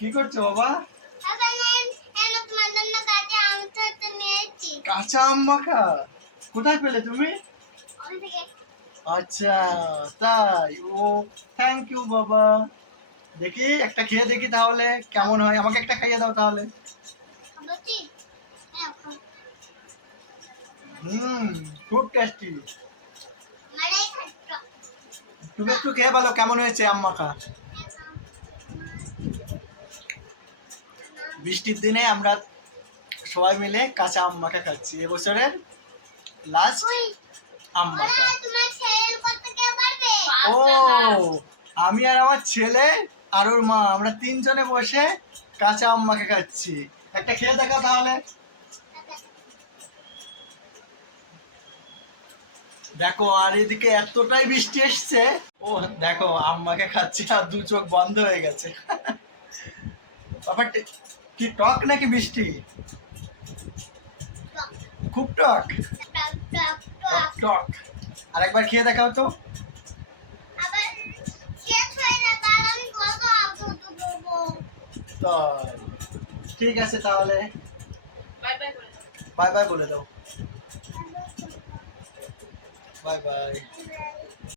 কি করছো বাবা? কাঁচা আম মাখা কোথায় পেলে তুমি? আচ্ছা, তাই। ও, থ্যাংক ইউ বাবা। দেখি একটা খেয়ে দেখি তাহলে কেমন হয়, আমাকে একটা খাইয়ে দাও তাহলে। হুম, খুব টেস্টি। তুমি একটু খেয়ে বলো কেমন হয়েছে আম মাখা। বৃষ্টির দিনে আমরা সবাই মিলে কাঁচা আম মাখা খাচ্ছি, এবছরের লাস্ট আম মাখা। ও, আমি আর আমার ছেলে আর ওর মা, আমরা তিনজনে বসে কাঁচা আম মাখা খাচ্ছি। একটা খেয়ে দেখাও তাহলে। দেখো, আর এদিকে এতটাই বৃষ্টি এসছে। ও দেখো, আম মাখা খাচ্ছি আর দু চোখ বন্ধ হয়ে গেছে। ব্যাপারটা কি টক নাকি বৃষ্টি? খুব টক। টক টক। আর একবার খেয়ে দেখাও তো। তাই, ঠিক আছে তাহলে। বাই বাই বলে দাও। Bye bye.